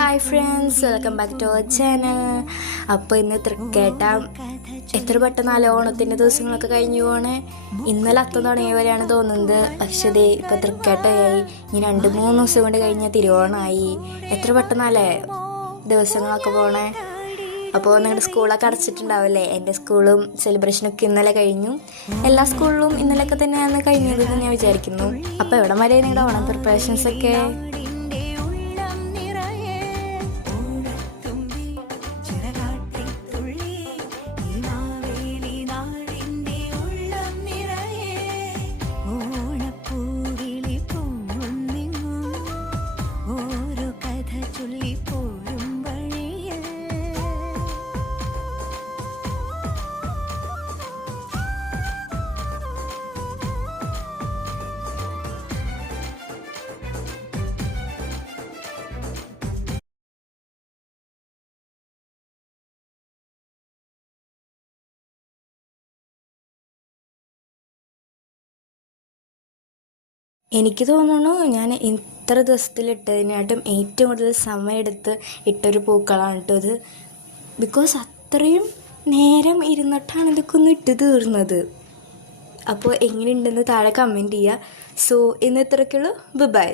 Hi friends, welcome back to our channel. അപ്പോൾ ഇന്ന് തൃക്കേട്ട എത്ര പെട്ടെന്ന് ഓണത്തിൻ്റെ ദിവസങ്ങളൊക്കെ കഴിഞ്ഞു പോണേ. ഇന്നലെ അത്തം തുടങ്ങിയ പോലെയാണ് തോന്നുന്നത്. പക്ഷേ ദേ ഇപ്പോൾ തൃക്കേട്ടയായി. ഇനി 2-3 ദിവസം കൊണ്ട് കഴിഞ്ഞാൽ തിരുവോണമായി. എത്ര പെട്ടെന്നല്ലേ ദിവസങ്ങളൊക്കെ പോണേ. അപ്പോൾ നിങ്ങളുടെ സ്കൂളൊക്കെ അടച്ചിട്ടുണ്ടാവില്ലേ? എൻ്റെ സ്കൂളും സെലിബ്രേഷനൊക്കെ ഇന്നലെ കഴിഞ്ഞു. എല്ലാ സ്കൂളിലും ഇന്നലെയൊക്കെ തന്നെയാണ് കഴിഞ്ഞതെന്ന് ഞാൻ വിചാരിക്കുന്നു. അപ്പോൾ എവിടെ വരെ നിങ്ങളുടെ ഓണം പ്രിപ്പറേഷൻസൊക്കെ? എനിക്ക് തോന്നുന്നു ഞാൻ ഇത്ര ദിവസത്തിലിട്ടതിനായിട്ടും ഏറ്റവും കൂടുതൽ സമയമെടുത്ത് ഇട്ടൊരു പൂക്കളാണ് ഇട്ടത്. ബിക്കോസ് അത്രയും നേരം ഇരുന്നിട്ടാണ് ഇതൊക്കെ ഒന്ന് ഇട്ട് തീർന്നത്. അപ്പോൾ എങ്ങനെയുണ്ടെന്ന് താഴെ കമൻറ്റ് ചെയ്യുക. സോ ഇന്ന് ഇത്രയ്ക്കുള്ളൂ. ബൈ.